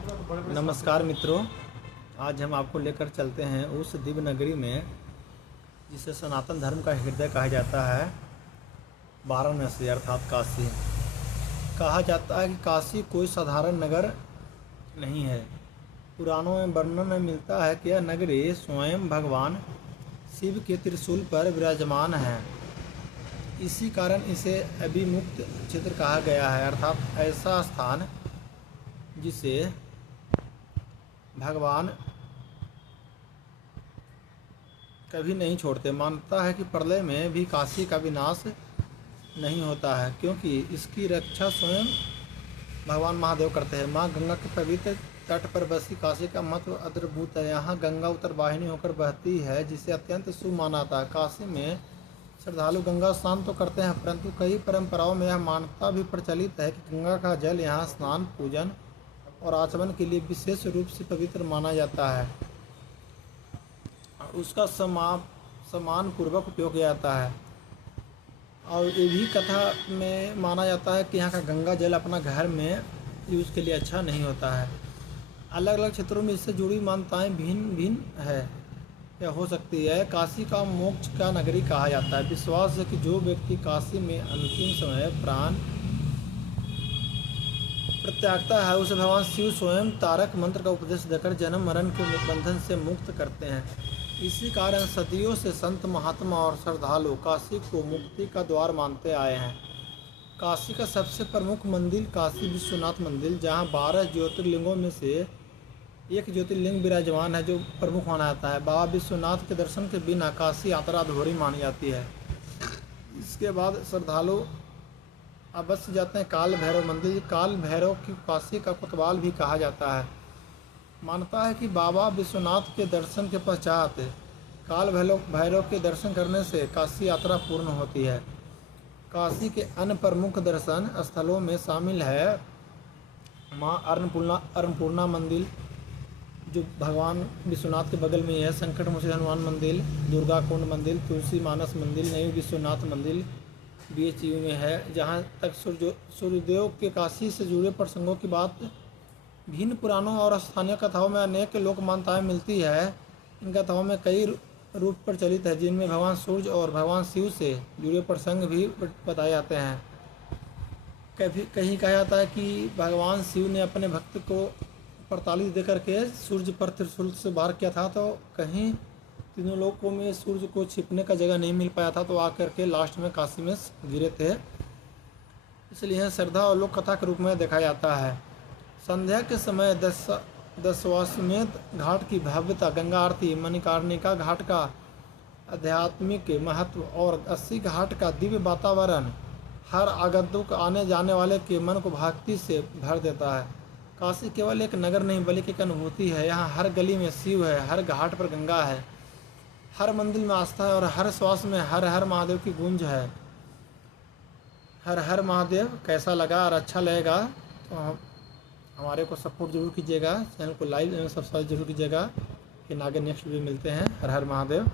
नमस्कार मित्रों, आज हम आपको लेकर चलते हैं उस दिव्य नगरी में जिसे सनातन धर्म का हृदय कहा जाता है, वाराणसी अर्थात काशी। कहा जाता है कि काशी कोई साधारण नगर नहीं है। पुराणों में वर्णन मिलता है कि यह नगरी स्वयं भगवान शिव के त्रिशूल पर विराजमान है। इसी कारण इसे अभिमुक्त क्षेत्र कहा गया है, अर्थात ऐसा स्थान जिसे भगवान कभी नहीं छोड़ते। मानता है कि प्रलय में भी काशी का विनाश नहीं होता है, क्योंकि इसकी रक्षा स्वयं भगवान महादेव करते हैं। माँ गंगा के पवित्र तट पर बसी काशी का महत्व अद्भुत है। यहाँ गंगा उत्तरवाहिनी होकर बहती है, जिसे अत्यंत शुभ माना जाता है। काशी में श्रद्धालु गंगा स्नान तो करते हैं, परंतु कई परंपराओं में यह मान्यता भी प्रचलित है कि गंगा का जल यहाँ स्नान, पूजन और आचमन के लिए विशेष रूप से पवित्र माना जाता है। उसका सम्मान पूर्वक उपयोग किया जाता है। और ये भी कथा में माना जाता है कि यहाँ का गंगा जल अपना घर में यूज़ के लिए अच्छा नहीं होता है। अलग अलग क्षेत्रों में इससे जुड़ी मान्यताएं भिन्न भिन्न है या हो सकती है। काशी का मोक्ष का नगरी कहा जाता है। विश्वास है कि जो व्यक्ति काशी में अंतिम समय प्राण प्रत्यागता है, उसे भगवान शिव स्वयं तारक मंत्र का उपदेश देकर जन्म मरण के बंधन से मुक्त करते हैं। इसी कारण सदियों से संत महात्मा और श्रद्धालु काशी को मुक्ति का द्वार मानते आए हैं। काशी का सबसे प्रमुख मंदिर काशी विश्वनाथ मंदिर, जहां 12 ज्योतिर्लिंगों में से एक ज्योतिर्लिंग विराजमान है, जो प्रमुख माना जाता है। बाबा विश्वनाथ के दर्शन के बिना काशी यात्रा अधूरी मानी जाती है। इसके बाद श्रद्धालु अवश्य जाते हैं काल भैरव मंदिर। काल भैरव की काशी का कोतवाल भी कहा जाता है। मानता है कि बाबा विश्वनाथ के दर्शन के पश्चात काल भैरव के दर्शन करने से काशी यात्रा पूर्ण होती है। काशी के अन्य प्रमुख दर्शन स्थलों में शामिल है माँ अन्नपूर्णा मंदिर, जो भगवान विश्वनाथ के बगल में है, संकट मोचन हनुमान मंदिर, दुर्गा कुंड मंदिर, तुलसी मानस मंदिर, नई विश्वनाथ मंदिर BHU में है। जहाँ तक सूर्यदेव के काशी से जुड़े प्रसंगों की बात भिन्न पुराणों और स्थानीय कथाओं में अनेक लोक मान्यताएँ मिलती है। इन कथाओं में कई रूप प्रचलित है, जिनमें भगवान सूर्य और भगवान शिव से जुड़े प्रसंग भी बताए जाते हैं। कहीं कहा जाता है कि भगवान शिव ने अपने भक्त को 45 देकर के सूर्य पर त्रिशूल से वार किया था, तो कहीं तीनों लोकों में सूर्य को छिपने का जगह नहीं मिल पाया था, तो आकर के लास्ट में काशी में गिरे थे। इसलिए श्रद्धा और लोक कथा के रूप में देखा जाता है। संध्या के समय दशाश्वमेध घाट की भव्यता, गंगा आरती, मणिकर्णिका घाट का आध्यात्मिक महत्व और 80 घाट का दिव्य वातावरण हर आगंतुक आने जाने वाले के मन को भक्ति से भर देता है। काशी केवल एक नगर नहीं बल्कि एक अनुभूति है। यहाँ हर गली में शिव है, हर घाट पर गंगा है, हर मंदिर में आस्था है और हर श्वास में हर हर महादेव की गूंज है। हर हर महादेव। कैसा लगा और अच्छा लगेगा तो हमारे को सपोर्ट जरूर कीजिएगा, चैनल को लाइक एवं सब्सक्राइब जरूर कीजिएगा। फिर आगे नेक्स्ट वीडियो मिलते हैं। हर हर महादेव।